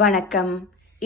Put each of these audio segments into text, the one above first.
வணக்கம்.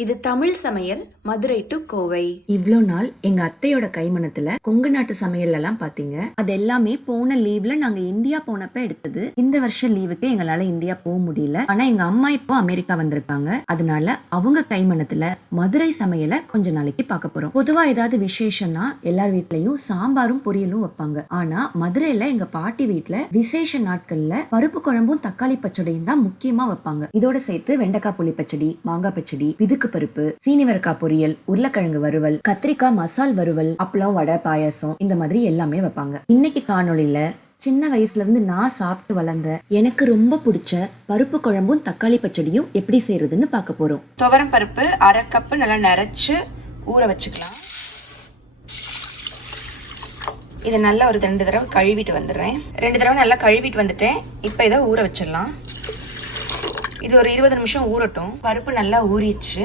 இது தமிழ் சமையல் மதுரை டு கோவை. இவ்வளோ நாள் எங்க அத்தையோட கைமணத்துல கொங்கு நாட்டு சமையல் எல்லாம் பாத்தீங்க. அது எல்லாமே போன லீவ்ல நாங்க இந்தியா போனப்ப எடுத்தது. இந்த வருஷம் லீவுக்கு எங்களால இந்தியா போக முடியல. ஆனா எங்க அம்மா இப்போ அமெரிக்கா வந்திருக்காங்க. அதனால அவங்க கைமணத்துல மதுரை சமையலை கொஞ்ச நாளைக்கு பார்க்க போறோம். பொதுவா ஏதாவது விசேஷம்னா எல்லார் வீட்லயும் சாம்பாரும் பொரியலும் வைப்பாங்க. ஆனா மதுரையில எங்க பாட்டி வீட்டுல விசேஷ நாட்கள்ல பருப்பு குழம்பும் தக்காளி பச்சடியும் தான் முக்கியமா வைப்பாங்க. இதோட சேர்த்து வெண்டைக்காய் புளி பச்சடி, மாங்காய் பச்சடி, விதுக்கு பருப்பு, சீனிவரக்காய் பொரியல், உருளைக்கிழங்கு வறுவல், கத்திரிக்காய் மசால் வறுவல், அப்பளம், வடை, பாயாசம் இந்த மாதிரி எல்லாமே வைப்பாங்க. இன்னைக்கு காணொளியில சின்ன வயசுல இருந்து நான் சாப்பிட்டு வளர்ந்த எனக்கு ரொம்ப பிடிச்ச பருப்பு குழம்பும் தக்காளி பச்சடியும் எப்படி செய்யறதுன்னு பார்க்க போறோம். துவரம் பருப்பு 1/2 கப்பு நல்லா நரைச்சு ஊற வச்சுக்கலாம். இதை நல்லா ஒரு 2 தடவை கழுவிட்டு வந்துடுறேன். 2 தடவை நல்லா கழுவிட்டு வந்துட்டேன். இப்போ இதை ஊற வச்சிடலாம். இது ஒரு 20 நிமிஷம் ஊறட்டும். பருப்பு நல்லா ஊறிடுச்சு.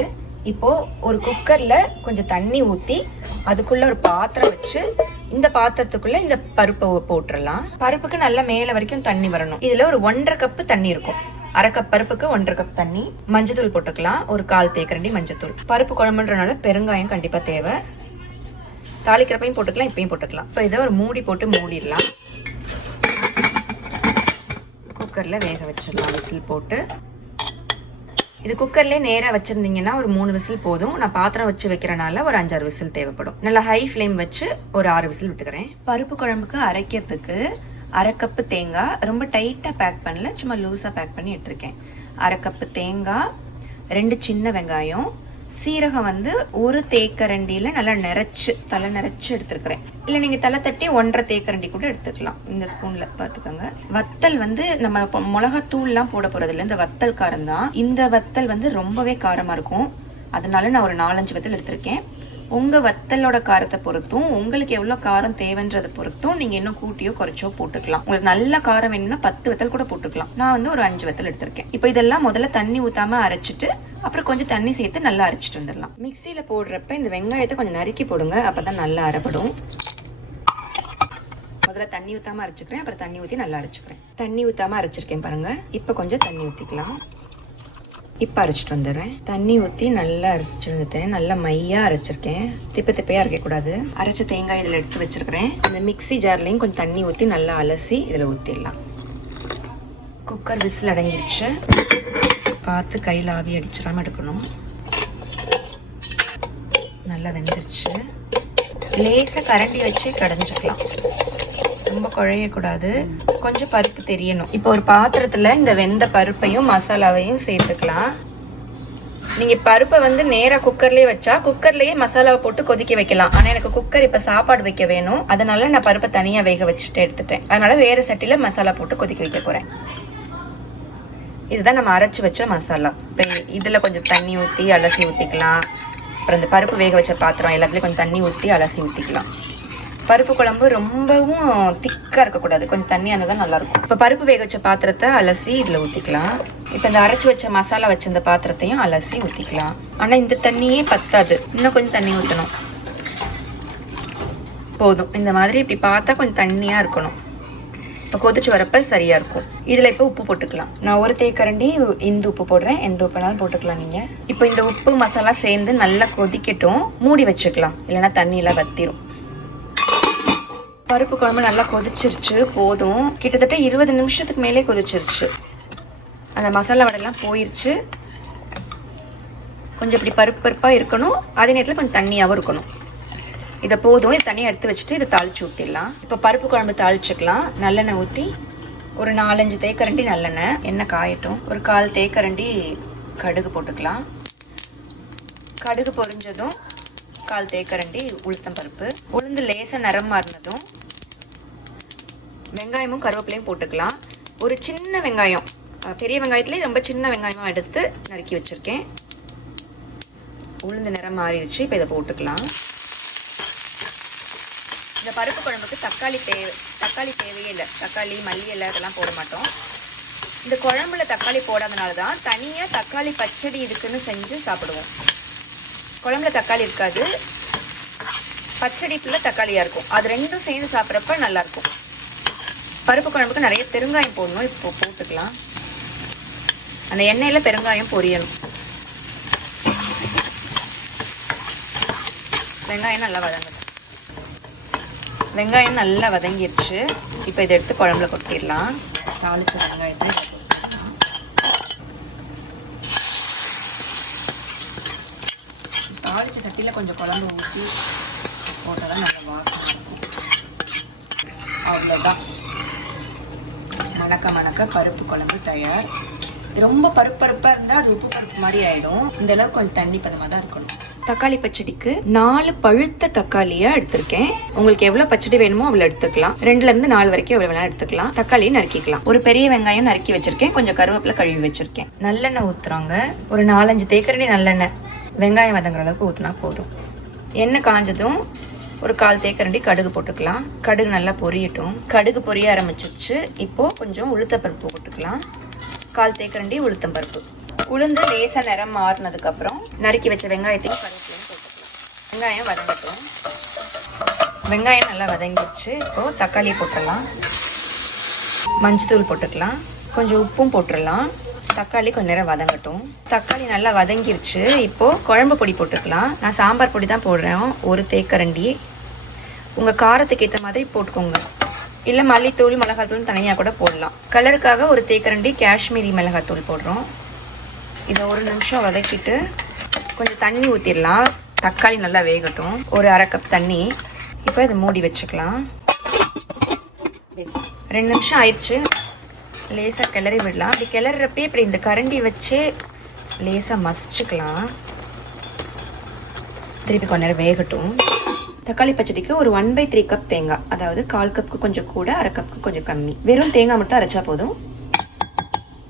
இப்போ ஒரு குக்கர்ல கொஞ்சம் தண்ணி ஊற்றி அதுக்குள்ள ஒரு பாத்திரம் வச்சு இந்த பாத்திரத்துக்குள்ள இந்த பருப்பை போட்டுடலாம். பருப்புக்கு நல்லா மேல வரைக்கும் தண்ணி வரணும். இதுல ஒரு 1/2 கப்பு தண்ணி இருக்கும். 1/2 கப் பருப்புக்கு 1/2 கப் தண்ணி. மஞ்சத்தூள் போட்டுக்கலாம், ஒரு 1/4 தேக்கரண்டி மஞ்சத்தூள். பருப்பு குழம்புன்றனால பெருங்காயம் கண்டிப்பா தேவை. தாளிக்கிறப்பையும் போட்டுக்கலாம், இப்பயும் போட்டுக்கலாம். இப்போ இதை ஒரு மூடி போட்டு மூடிடலாம். குக்கர்ல வேக வச்சிடலாம் விசில் போட்டு. இது குக்கர்லேயே நேராக வச்சுருந்தீங்கன்னா ஒரு 3 விசில் போதும். நான் பாத்திரம் வச்சு வைக்கிறனால ஒரு 5-6 விசில் தேவைப்படும். நல்லா ஹை ஃப்ளேம் வச்சு ஒரு 6 விசில் விட்டுக்கிறேன். பருப்பு குழம்புக்கு அரைக்கிறதுக்கு 1/2 கப்பு தேங்காய், ரொம்ப டைட்டாக பேக் பண்ணல, சும்மா லூஸாக பேக் பண்ணி எடுத்திருக்கேன். 1/2 கப்பு தேங்காய், 2 சின்ன வெங்காயம், சீரகம் வந்து ஒரு தேக்கரண்டியில் நல்லா தலை நிறைச்சு எடுத்துருக்கிறேன். இல்லை நீங்கள் தலை தட்டி 1/2 தேக்கரண்டி கூட எடுத்துக்கலாம். இந்த ஸ்பூனில் பார்த்துக்கோங்க. வத்தல் வந்து நம்ம மிளகாத்தூள்லாம் போட போகிறது இல்லை, இந்த வத்தல் காரம் தான். இந்த வத்தல் வந்து ரொம்பவே காரமாக இருக்கும். அதனால நான் ஒரு 4-5 வத்தல் எடுத்திருக்கேன். உங்கள் வத்தலோட காரத்தை பொறுத்தும் உங்களுக்கு எவ்வளோ காரம் தேவைன்றதை பொறுத்தும் நீங்கள் இன்னும் கூட்டியோ குறைச்சோ போட்டுக்கலாம். உங்களுக்கு நல்ல காரம் வேணும்னா 10 வத்தல் கூட போட்டுக்கலாம். நான் வந்து ஒரு 5 வத்தல் எடுத்திருக்கேன். இப்போ இதெல்லாம் முதல்ல தண்ணி ஊற்றாமல் அரைச்சிட்டு அப்புறம் கொஞ்சம் தண்ணி சேர்த்து நல்லா அரைச்சிட்டு வந்துடலாம். மிக்சியில் போடுறப்ப இந்த வெங்காயத்தை கொஞ்சம் நறுக்கி போடுங்க, அப்போ தான் நல்லா அரைப்படும். முதல்ல தண்ணி ஊற்றாமல் அரைச்சிக்கிறேன், அப்புறம் தண்ணி ஊற்றி நல்லா அரைச்சிக்கிறேன். தண்ணி ஊற்றாமல் அரைச்சிருக்கேன் பாருங்க. இப்போ கொஞ்சம் தண்ணி ஊற்றிக்கலாம். இப்போ அரைச்சிட்டு வந்துடுறேன். தண்ணி ஊற்றி நல்லா அரைச்சிட்டு வந்துட்டேன். நல்லா மையாக அரைச்சிருக்கேன், திப்பையாக இருக்கக்கூடாது. அரைச்ச தேங்காய் இதில் எடுத்து வச்சிருக்கிறேன். இந்த மிக்சி ஜார்லையும் கொஞ்சம் தண்ணி ஊற்றி நல்லா அலசி இதில் ஊற்றிடலாம். குக்கர் விசில் அடங்கிருச்சு. பார்த்து கையில் ஆவி அடிச்சிடாமல் எடுக்கணும். நல்லா வெந்துருச்சு. லேசாக கரண்டி வச்சு கடைஞ்சிக்கலாம், ரொம்ப குழையக்கூடாது. கொஞ்சம் பருப்பு தெரியணும். இப்போ ஒரு பாத்திரத்தில் இந்த வெந்த பருப்பையும் மசாலாவையும் சேர்த்துக்கலாம். நீங்கள் பருப்பை வந்து நேராக குக்கர்லேயே வச்சா குக்கர்லேயே மசாலாவை போட்டு கொதிக்க வைக்கலாம். ஆனால் எனக்கு குக்கர் இப்போ சாப்பாடு வைக்க வேணும், அதனால நான் பருப்பை தனியாக வேக வச்சுட்டு எடுத்துட்டேன். அதனால வேறு சட்டியில் மசாலா போட்டு கொதிக்க வைக்க போகிறேன். இதுதான் நம்ம அரைச்சி வச்ச மசாலா. இப்போ இதில் கொஞ்சம் தண்ணி ஊற்றி அலசி ஊற்றிக்கலாம். அப்புறம் இந்த பருப்பு வேக வச்ச பாத்திரம் எல்லாத்துலேயும் கொஞ்சம் தண்ணி ஊற்றி அலசி ஊற்றிக்கலாம். பருப்பு குழம்பு ரொம்பவும் திக்காக இருக்கக்கூடாது, கொஞ்சம் தண்ணியாக இருந்தால் தான் நல்லாயிருக்கும். இப்போ பருப்பு வேக வச்ச பாத்திரத்தை அலசி இதில் ஊற்றிக்கலாம். இப்போ இந்த அரைச்சி வச்ச மசாலா வச்ச இந்த பாத்திரத்தையும் அலசி ஊற்றிக்கலாம். ஆனால் இந்த தண்ணியே பத்தாது, இன்னும் கொஞ்சம் தண்ணி ஊற்றணும். போதும். இந்த மாதிரி இப்படி பார்த்தா கொஞ்சம் தண்ணியாக இருக்கணும். இப்போ கொதிச்சு வரப்ப சரியாக இருக்கும். இதில் இப்போ உப்பு போட்டுக்கலாம். நான் ஒரு தேக்கரண்டி இந்த உப்பு போடுறேன், எந்த உப்புனாலும் போட்டுக்கலாம் நீங்கள். இப்போ இந்த உப்பு மசாலா சேர்ந்து நல்லா கொதிக்கட்டும், மூடி வச்சுக்கலாம், இல்லைன்னா தண்ணியெல்லாம் வத்திரும். பருப்பு குழம்பு நல்லா கொதிச்சிருச்சு. போதும், கிட்டத்தட்ட 20 நிமிஷத்துக்கு மேலே கொதிச்சிருச்சு. அந்த மசாலா வடையெல்லாம் போயிடுச்சு. கொஞ்சம் இப்படி பருப்பாக இருக்கணும், அதே நேரத்தில் கொஞ்சம் தண்ணியாகவும் இருக்கணும். இதை போதும். இது தனியாக எடுத்து வச்சுட்டு இதை தாளித்து ஊற்றிடலாம். இப்போ பருப்பு குழம்பு தாளிச்சுக்கலாம். நல்லெண்ணெய் ஊற்றி ஒரு 4-5 தேக்கரண்டி நல்லெண்ணெய். எண்ணெய் காயட்டும். ஒரு 1/4 தேக்கரண்டி கடுகு போட்டுக்கலாம். கடுகு பொரிஞ்சதும் 1/4 தேக்கரண்டி உளுத்தம் பருப்பு. உளுந்து லேசாக நிறம் மாறினதும் வெங்காயமும் கருவேப்பிலையும் போட்டுக்கலாம். ஒரு சின்ன வெங்காயம், பெரிய வெங்காயத்துலேயே ரொம்ப சின்ன வெங்காயமாக எடுத்து நறுக்கி வச்சுருக்கேன். உளுந்து நிறம் மாறிடுச்சு. இப்போ இதை போட்டுக்கலாம். இந்த பருப்பு குழம்புக்கு தக்காளி தேவையே இல்லை. தக்காளி, மல்லி இலை இதெல்லாம் போட மாட்டோம். இந்த குழம்புல தக்காளி போடாதனால தான் தனியாக தக்காளி பச்சடி இதுக்குன்னு செஞ்சு சாப்பிடுவோம். குழம்புல தக்காளி இருக்காது, பச்சடி ஃபுல்லாக தக்காளியாக இருக்கும். அது ரெண்டும் சேர்ந்து சாப்பிட்றப்ப நல்லாயிருக்கும். பருப்பு குழம்புக்கு நிறைய பெருங்காயம் போடணும். இப்போ போட்டுக்கலாம். அந்த எண்ணெயில் பெருங்காயம் பொரியணும். வெங்காயம் நல்லா வதங்கட்டும். வெங்காயம் நல்லா வதங்கிடுச்சு. இப்போ இதை எடுத்து குழம்புல கொட்டிடலாம். தாளிச்ச வெங்காயத்தை தாளிச்ச சட்டியில் கொஞ்சம் குழம்பு ஊற்றி போட்டால் தான் நல்லா வாசனை இருக்கும். அவ்வளோதான், மணக்க பருப்பு குழம்பு தயார். ரொம்ப பருப்பாக இருந்தால் அது உப்பு பருப்பு மாதிரி ஆகிடும். இந்த அளவுக்கு கொஞ்சம் தண்ணி பதமாக தான் இருக்கணும். தக்காளி பச்சடிக்கு 4 பழுத்த தக்காளியா எடுத்திருக்கேன். உங்களுக்கு எவ்வளவு பச்சடி வேணுமோ அவ்வளவு எடுத்துக்கலாம். 2ல இருந்து 4 வரைக்கும் எவ்வளவு வேணா எடுத்துக்கலாம். தக்காளியை நறுக்கிக்கலாம். ஒரு பெரிய வெங்காயம் நறுக்கி வச்சிருக்கேன். கொஞ்சம் கருவேப்பிலை கழுவி வச்சிருக்கேன். நல்லெண்ணெய் ஊத்துறாங்க. ஒரு 4-5 தேக்கரண்டி நல்லெண்ணெய் வெங்காயம் வதங்குற அளவுக்கு ஊத்துனா போதும். எண்ணெய் காஞ்சதும் ஒரு 1/4 தேக்கரண்டி கடுகு போட்டுக்கலாம். கடுகு நல்லா பொரியட்டும். கடுகு பொரிய ஆரம்பிச்சிருச்சு. இப்போ கொஞ்சம் உளுத்தப்பருப்பு போட்டுக்கலாம். 1/4 தேக்கரண்டி உளுத்தம் பருப்பு. உளுந்து லேசாக நிறம் மாறினதுக்கப்புறம் நறுக்கி வச்ச வெங்காயத்தையும் கருவேப்பிலையும் போட்டுக்கலாம். வெங்காயம் வதங்கட்டும். வெங்காயம் நல்லா வதங்கிடுச்சு. இப்போது தக்காளி போட்டுடலாம். மஞ்சத்தூள் போட்டுக்கலாம். கொஞ்சம் உப்பும் போட்டுடலாம். தக்காளி கொஞ்சம் நேரம் வதங்கட்டும். தக்காளி நல்லா வதங்கிருச்சு. இப்போது குழம்பு பொடி போட்டுக்கலாம். நான் சாம்பார் பொடி தான் போடுறேன். 1 தேக்கரண்டி. உங்கள் காரத்துக்கு ஏற்ற மாதிரி போட்டுக்கோங்க. இல்லை மல்லித்தூள் மிளகாத்தூள் தனியாக கூட போடலாம். கலருக்காக 1 தேக்கரண்டி காஷ்மீரி மிளகாத்தூள் போடுறோம். இதை 1 நிமிஷம் வதக்கிட்டு கொஞ்சம் தண்ணி ஊற்றிடலாம். தக்காளி நல்லா வேகட்டும். ஒரு 1/2 கப் தண்ணி. இப்போ இதை மூடி வச்சுக்கலாம். 2 நிமிஷம் ஆயிடுச்சு. லேசாக கிளறி விடலாம். அப்படி கிளறப்பே இப்படி இந்த கரண்டி வச்சு லேசாக மசிச்சுக்கலாம். திருப்பி கொஞ்ச நேரம் வேகட்டும். தக்காளி பச்சடிக்கு ஒரு 1/3 கப் தேங்காய், அதாவது 1/4 கப்புக்கு கொஞ்சம் கூட, 1/2 கப்புக்கு கொஞ்சம் கம்மி. வெறும் தேங்காய் மட்டும் அரைச்சா போதும்.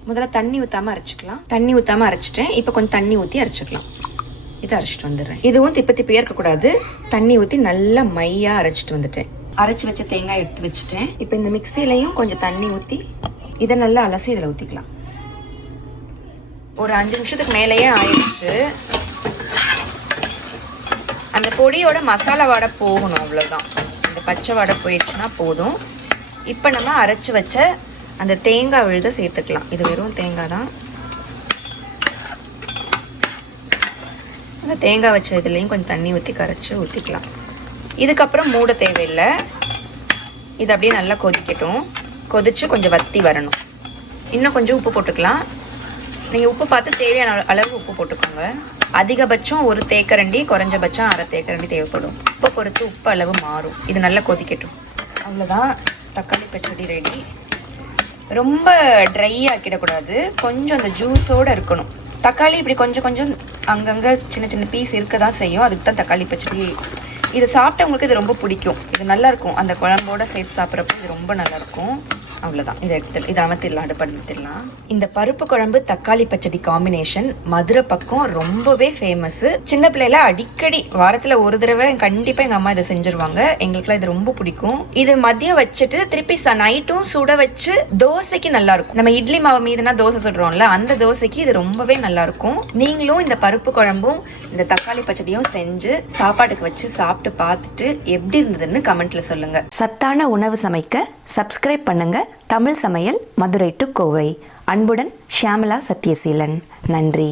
முதல்ல தண்ணி ஊற்றாமல் அரைச்சிக்கலாம். தண்ணி ஊற்றாமல் அரைச்சிட்டேன். இப்போ கொஞ்சம் தண்ணி ஊற்றி அரைச்சிக்கலாம். இதை அரைச்சிட்டு வந்துடுறேன். இதுவும் திப்பத்திப்பையாக இருக்கக்கூடாது. தண்ணி ஊற்றி நல்லா மையாக அரைச்சிட்டு வந்துட்டேன். அரைச்சி வச்ச தேங்காய் எடுத்து வச்சுட்டேன். இப்போ இந்த மிக்சிலையும் கொஞ்சம் தண்ணி ஊற்றி இதை நல்லா அலசி இதில் ஊற்றிக்கலாம். ஒரு 5 நிமிஷத்துக்கு மேலேயே ஆயிடுச்சு. அந்த பொடியோட மசாலா வாடை போகணும், அவ்வளோதான். அந்த பச்சை வாடை போயிடுச்சுன்னா போதும். இப்போ நம்ம அரைச்சி வச்ச அந்த தேங்காய் விழுத சேர்த்துக்கலாம். இது வெறும் தேங்காய் தான். அந்த தேங்காய் வச்ச இதுலேயும் கொஞ்சம் தண்ணி ஊற்றி கரைச்சி ஊற்றிக்கலாம். இதுக்கப்புறம் மூட தேவையில்லை. இது அப்படியே நல்லா கொதிக்கட்டும். கொதித்து கொஞ்சம் வத்தி வரணும். இன்னும் கொஞ்சம் உப்பு போட்டுக்கலாம். நீங்கள் உப்பு பார்த்து தேவையான அளவு உப்பு போட்டுக்கோங்க. அதிகபட்சம் 1 தேக்கரண்டி, குறைஞ்சபட்சம் 1/2 தேக்கரண்டி தேவைப்படும். உப்பை பொறுத்து உப்பு அளவு மாறும். இது நல்லா கொதிக்கட்டும். அவ்வளோதான், தக்காளி பச்சடி ரெடி. ரொம்ப ட்ரை ஆக்கிடக்கூடாது. கொஞ்சம் அந்த ஜூஸோடு இருக்கணும். தக்காளி இப்படி கொஞ்சம் கொஞ்சம் அங்கங்கே சின்ன சின்ன பீஸ் இருக்க தான் செய்யும். அதுக்கு தான் தக்காளி பச்சடி. இது சாப்பிட்டவங்களுக்கு இது ரொம்ப பிடிக்கும். இது நல்லாயிருக்கும். அந்த குழம்போட சேர்த்து சாப்பிட்றப்போ இது ரொம்ப நல்லாயிருக்கும். அவ்வளோதான், இதை அமர்த்திடலாம். அடுப்படுத்திடலாம். இந்த பருப்பு குழம்பு தக்காளி பச்சடி காம்பினேஷன் மதுரை பக்கம் ரொம்பவே ஃபேமஸ்ஸு. சின்ன பிள்ளைல அடிக்கடி வாரத்தில் ஒரு தடவை கண்டிப்பாக எங்கள் அம்மா இதை செஞ்சுருவாங்க. எங்களுக்குலாம் இது ரொம்ப பிடிக்கும். இது மதியம் வச்சுட்டு திருப்பி நைட்டும் சுட வச்சு தோசைக்கு நல்லாயிருக்கும். நம்ம இட்லி மாவு மீதுனா தோசை சுடுறோம்ல, அந்த தோசைக்கு இது ரொம்பவே நல்லாயிருக்கும். நீங்களும் இந்த பருப்பு குழம்பும் இந்த தக்காளி பச்சடியும் செஞ்சு சாப்பாட்டுக்கு வச்சு சாப்பிட்டு பார்த்துட்டு எப்படி இருந்ததுன்னு கமெண்ட்ல சொல்லுங்க. சத்தான உணவு சமைக்க சப்ஸ்கிரைப் பண்ணுங்க. தமிழ் சமையல் மதுரை டு கோவை. அன்புடன் ஷியாமலா சத்யசீலன். நன்றி.